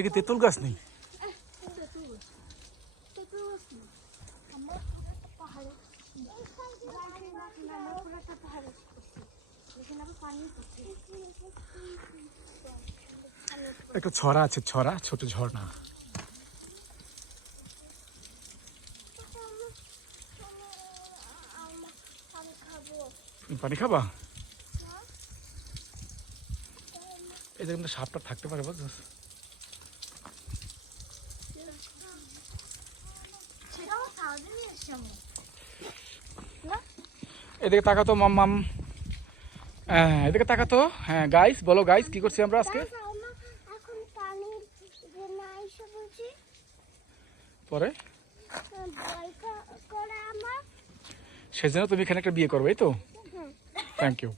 এটা কি তেঁতুল গাছ নেই? একটা ছড়া আছে, ছড়া, ছোট ঝর্ণা। পানি খাবা? এই যে কিন্তু সাপটা থাকতে পারে, বুঝছো? এদিকে তাকাতো মাম্মাম, হ্যাঁ এদিকে তাকাতো। হ্যাঁ গাইস, বলো গাইস, কি করছি আমরা আজকে? পরে সেজন্য তুমি এখানে একটা বিয়ে করবে, এই তো? Thank you.